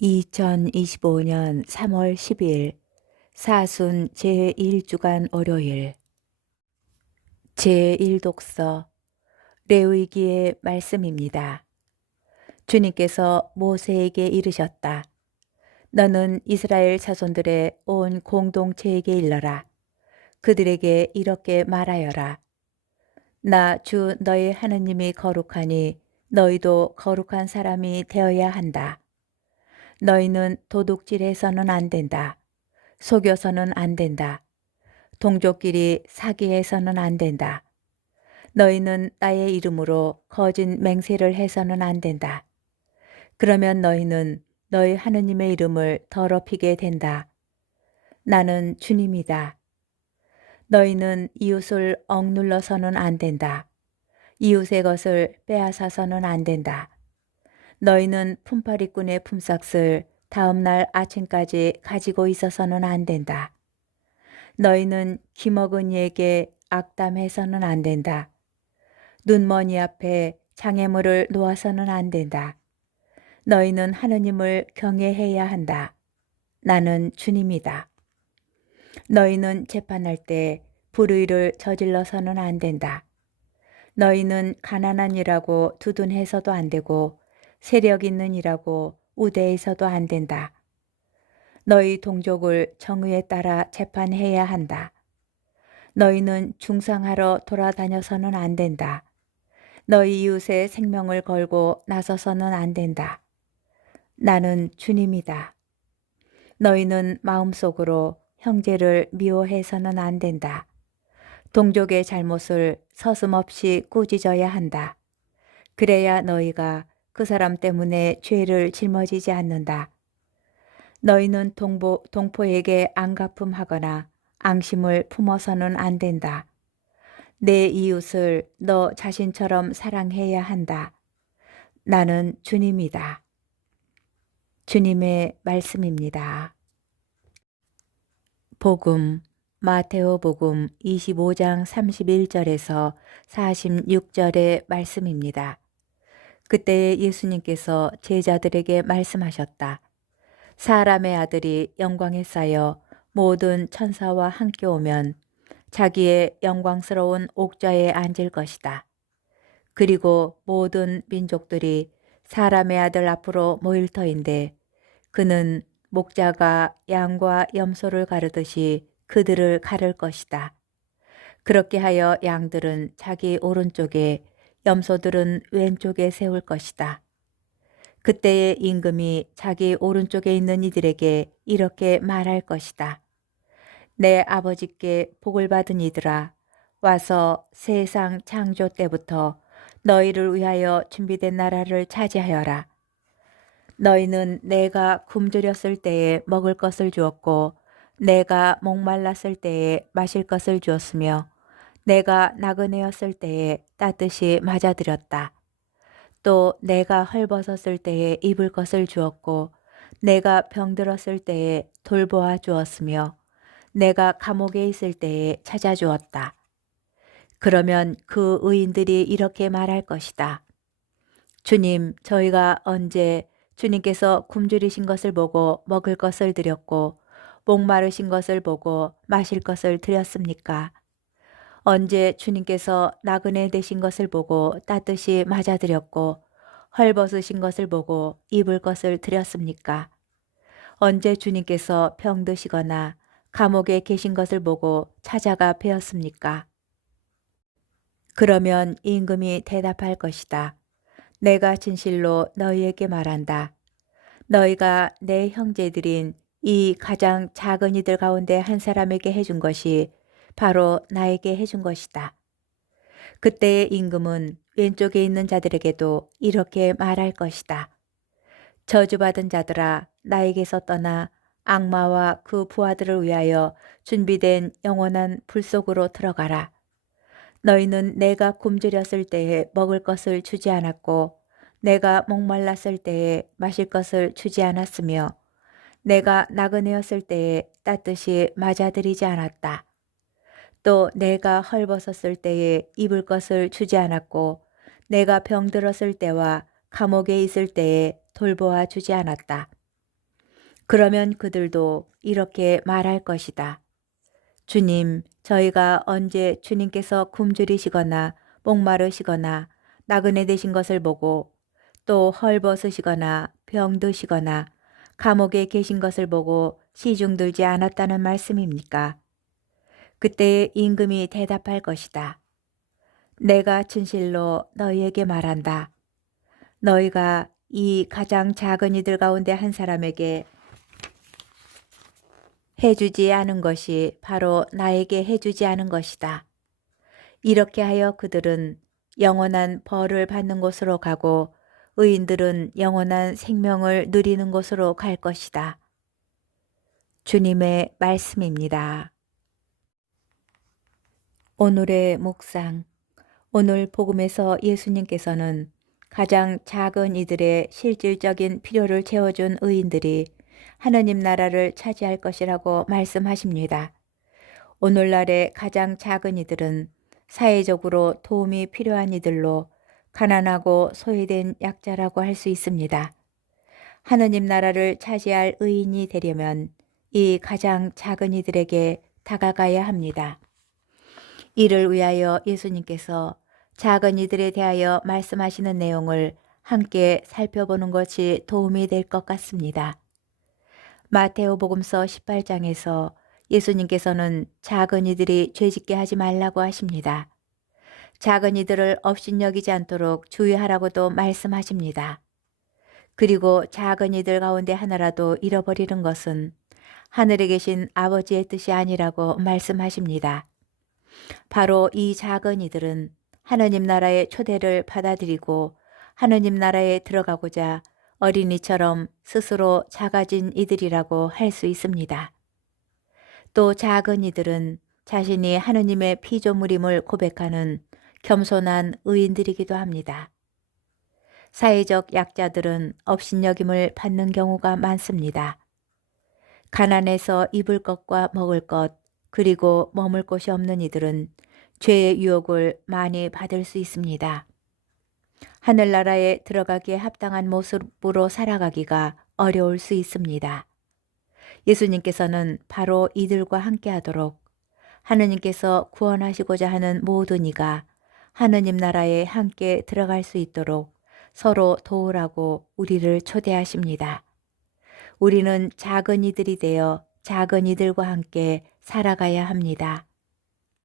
2025년 3월 10일 사순 제1주간 월요일 제1독서 레위기의 말씀입니다. 주님께서 모세에게 이르셨다. 너는 이스라엘 자손들의 온 공동체에게 일러라. 그들에게 이렇게 말하여라. 나 주 너희 하느님이 거룩하니 너희도 거룩한 사람이 되어야 한다. 너희는 도둑질해서는 안 된다. 속여서는 안 된다. 동족끼리 사기해서는 안 된다. 너희는 나의 이름으로 거짓 맹세를 해서는 안 된다. 그러면 너희는 너희 하느님의 이름을 더럽히게 된다. 나는 주님이다. 너희는 이웃을 억눌러서는 안 된다. 이웃의 것을 빼앗아서는 안 된다. 너희는 품팔이꾼의 품삯을 다음 날 아침까지 가지고 있어서는 안 된다. 너희는 기먹은 이에게 악담해서는 안 된다. 눈먼이 앞에 장애물을 놓아서는 안 된다. 너희는 하느님을 경외해야 한다. 나는 주님이다. 너희는 재판할 때 불의를 저질러서는 안 된다. 너희는 가난한 이라고 두둔해서도 안 되고 세력 있는 이라고 우대해서도 안 된다. 너희 동족을 정의에 따라 재판해야 한다. 너희는 중상하러 돌아다녀서는 안 된다. 너희 이웃의 생명을 걸고 나서서는 안 된다. 나는 주님이다. 너희는 마음속으로 형제를 미워해서는 안 된다. 동족의 잘못을 서슴없이 꾸짖어야 한다. 그래야 너희가 그 사람 때문에 죄를 짊어지지 않는다. 너희는 동포에게 안갚음하거나 앙심을 품어서는 안 된다. 내 이웃을 너 자신처럼 사랑해야 한다. 나는 주님이다. 주님의 말씀입니다. 복음 마테오복음 25장 31절에서 46절의 말씀입니다. 그때 예수님께서 제자들에게 말씀하셨다. 사람의 아들이 영광에 쌓여 모든 천사와 함께 오면 자기의 영광스러운 옥좌에 앉을 것이다. 그리고 모든 민족들이 사람의 아들 앞으로 모일 터인데 그는 목자가 양과 염소를 가르듯이 그들을 가를 것이다. 그렇게 하여 양들은 자기 오른쪽에 염소들은 왼쪽에 세울 것이다. 그때의 임금이 자기 오른쪽에 있는 이들에게 이렇게 말할 것이다. 내 아버지께 복을 받은 이들아, 와서 세상 창조 때부터 너희를 위하여 준비된 나라를 차지하여라. 너희는 내가 굶주렸을 때에 먹을 것을 주었고 내가 목말랐을 때에 마실 것을 주었으며 내가 나그네였을 때에 따뜻이 맞아들였다. 또 내가 헐벗었을 때에 입을 것을 주었고 내가 병들었을 때에 돌보아 주었으며 내가 감옥에 있을 때에 찾아주었다. 그러면 그 의인들이 이렇게 말할 것이다. 주님, 저희가 언제 주님께서 굶주리신 것을 보고 먹을 것을 드렸고 목마르신 것을 보고 마실 것을 드렸습니까? 언제 주님께서 나그네 되신 것을 보고 따뜻이 맞아드렸고 헐벗으신 것을 보고 입을 것을 드렸습니까? 언제 주님께서 병드시거나 감옥에 계신 것을 보고 찾아가 뵈었습니까? 그러면 임금이 대답할 것이다. 내가 진실로 너희에게 말한다. 너희가 내 형제들인 이 가장 작은 이들 가운데 한 사람에게 해준 것이 바로 나에게 해준 것이다. 그때의 임금은 왼쪽에 있는 자들에게도 이렇게 말할 것이다. 저주받은 자들아, 나에게서 떠나 악마와 그 부하들을 위하여 준비된 영원한 불 속으로 들어가라. 너희는 내가 굶주렸을 때에 먹을 것을 주지 않았고 내가 목말랐을 때에 마실 것을 주지 않았으며 내가 나그네였을 때에 따뜻이 맞아들이지 않았다. 또 내가 헐벗었을 때에 입을 것을 주지 않았고 내가 병들었을 때와 감옥에 있을 때에 돌보아 주지 않았다. 그러면 그들도 이렇게 말할 것이다. 주님, 저희가 언제 주님께서 굶주리시거나 목마르시거나 나그네 되신 것을 보고 또 헐벗으시거나 병드시거나 감옥에 계신 것을 보고 시중들지 않았다는 말씀입니까? 그때 임금이 대답할 것이다. 내가 진실로 너희에게 말한다. 너희가 이 가장 작은 이들 가운데 한 사람에게 해주지 않은 것이 바로 나에게 해주지 않은 것이다. 이렇게 하여 그들은 영원한 벌을 받는 곳으로 가고 의인들은 영원한 생명을 누리는 곳으로 갈 것이다. 주님의 말씀입니다. 오늘의 묵상. 오늘 복음에서 예수님께서는 가장 작은 이들의 실질적인 필요를 채워준 의인들이 하느님 나라를 차지할 것이라고 말씀하십니다. 오늘날의 가장 작은 이들은 사회적으로 도움이 필요한 이들로 가난하고 소외된 약자라고 할 수 있습니다. 하느님 나라를 차지할 의인이 되려면 이 가장 작은 이들에게 다가가야 합니다. 이를 위하여 예수님께서 작은 이들에 대하여 말씀하시는 내용을 함께 살펴보는 것이 도움이 될 것 같습니다. 마테오복음서 18장에서 예수님께서는 작은 이들이 죄짓게 하지 말라고 하십니다. 작은 이들을 업신여기지 않도록 주의하라고도 말씀하십니다. 그리고 작은 이들 가운데 하나라도 잃어버리는 것은 하늘에 계신 아버지의 뜻이 아니라고 말씀하십니다. 바로 이 작은 이들은 하느님 나라의 초대를 받아들이고 하느님 나라에 들어가고자 어린이처럼 스스로 작아진 이들이라고 할 수 있습니다. 또 작은 이들은 자신이 하느님의 피조물임을 고백하는 겸손한 의인들이기도 합니다. 사회적 약자들은 업신여김을 받는 경우가 많습니다. 가난해서 입을 것과 먹을 것, 그리고 머물 곳이 없는 이들은 죄의 유혹을 많이 받을 수 있습니다. 하늘나라에 들어가기에 합당한 모습으로 살아가기가 어려울 수 있습니다. 예수님께서는 바로 이들과 함께 하도록 하느님께서 구원하시고자 하는 모든 이가 하느님 나라에 함께 들어갈 수 있도록 서로 도우라고 우리를 초대하십니다. 우리는 작은 이들이 되어 작은 이들과 함께 살아가야 합니다.